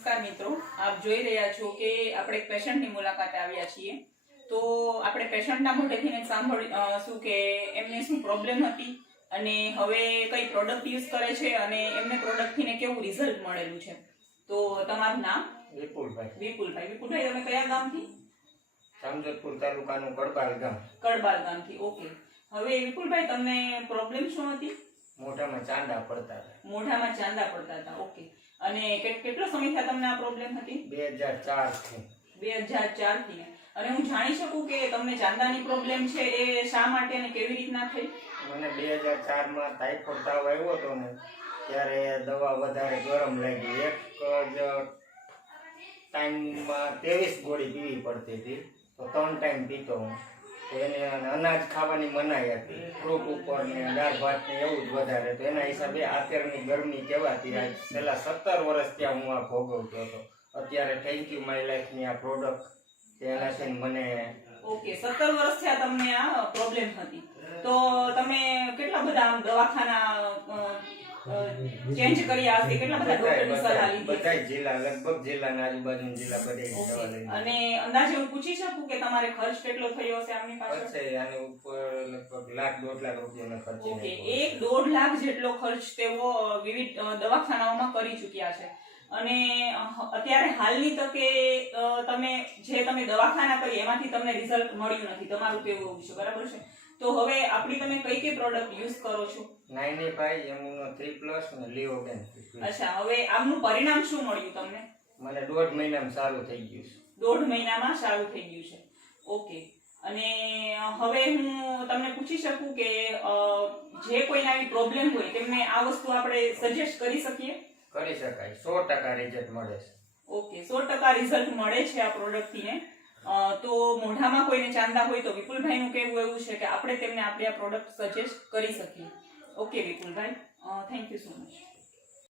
નમસ્કાર મિત્રો, આપ જોઈ રહ્યા છો કે આપણે એક પેશન્ટની મુલાકાતે આવ્યા છીએ. તો આપણે પેશન્ટના મોઢેથી સાંભળશું કે એમને શું પ્રોબ્લેમ હતી અને હવે કઈ પ્રોડક્ટ યુઝ કરે છે અને એમને પ્રોડક્ટથી કેવું રિઝલ્ટ મળેલું છે. તો તમારું નામ? વિપુલભાઈ. વિપુલભાઈ, તમે કયા ગામથી? જામજોધપુર તાલુકાનું કડબાલ ગામ. કડબાલ ગામથી. ઓકે. હવે વિપુલભાઈ, તમને પ્રોબ્લેમ શું હતી? મોઢામાં ચાંદા પડતા હતા. મોઢામાં ચાંદા પડતા હતા. ઓકે. અને કેટલો સમય થયા તમને આ પ્રોબ્લેમ હતી? 2004 થી. 2004 થી. અને હું જાણી શકું કે તમને ચાંદાની પ્રોબ્લેમ છે એ શા માટે અને કેવી રીતના થઈ? મને 2004 માં ટાઇફોઇડ તાવ આવ્યો હતો ને, ત્યારે દવા વધારે ગરમ લાગી. એક જ ટાઈમમાં 23 ગોળી પીવી પડતી હતી, તો 3 ટાઈમ પીતો હું. તો એને અનાજ ખાવાની મનાઈ હતી, ફ્રૂટ ઉપર ને દાળ ભાત ને એવું જ વધારે. તો એના હિસાબે અત્યારની ગરમી કહેવાતી આજ છેલ્લા 17 વર્ષ ત્યાં હું આ ભોગવતો હતો. અત્યારે થેન્ક યુ માય લાઈફ ની આ પ્રોડક્ટ એનાથી મને ઓકે 17 વર્ષ થયા તમને આ પ્રોબ્લેમ હતી. તો તમે કેટલા બધા આમ દવાખાના ચેન્જ કર્યા હશે, કેટલા બધા ડોક્ટરની સલાહ લીધી? બધા જિલ્લા, લગભગ જિલ્લાના આજુબાજુના જિલ્લા બધે દવા લઈ. અને અંદાજે હું પૂછી શકું કે તમારે ખર્ચ કેટલો થયો હશે આમની પાછળ? છે આને ઉપર લગભગ લાખ 1.5 લાખ રૂપિયાનો ખર્ચ છે. ઓકે, 1.5 લાખ જેટલો ખર્ચ તેઓ વિવિધ દવાખાનાઓમાં કરી ચૂક્યા છે. અને અત્યારે હાલની તકે તમે દવાખાના કરી એમાંથી તમને રિઝલ્ટ મળ્યું નથી, તમારું કેવું એવું છે, બરાબર છે? તો હવે આપણી તમે કઈ પ્રોડક્ટ યુઝ કરો છો? 95 ઇમ્યુનો 3+ ને લિઓગેન. અચ્છા, હવે આમનું પરિણામ શું મળ્યું તમને? મને 1.5 મહિનામાં સારું થઈ ગયું છે. 1.5 મહિનામાં સારું થઈ ગયું છે. ઓકે. અને હવે હું તમને પૂછી શકું કે જે કોઈને આવી પ્રોબ્લેમ હોય તેમને આ વસ્તુ આપણે સજેસ્ટ કરી શકીએ? કરી શકાય. 100% રિઝલ્ટ મળે છે. ઓકે, 100% રિઝલ્ટ મળે છે આ પ્રોડક્ટથી. તો મોઢામાં કોઈને ચાંદા હોય તો વિપુલભાઈનું કહેવું એવું છે કે આપણે તેમને આપણી આ પ્રોડક્ટ સજેસ્ટ કરી શકીએ. Okay Vipulbhai, thank you so much.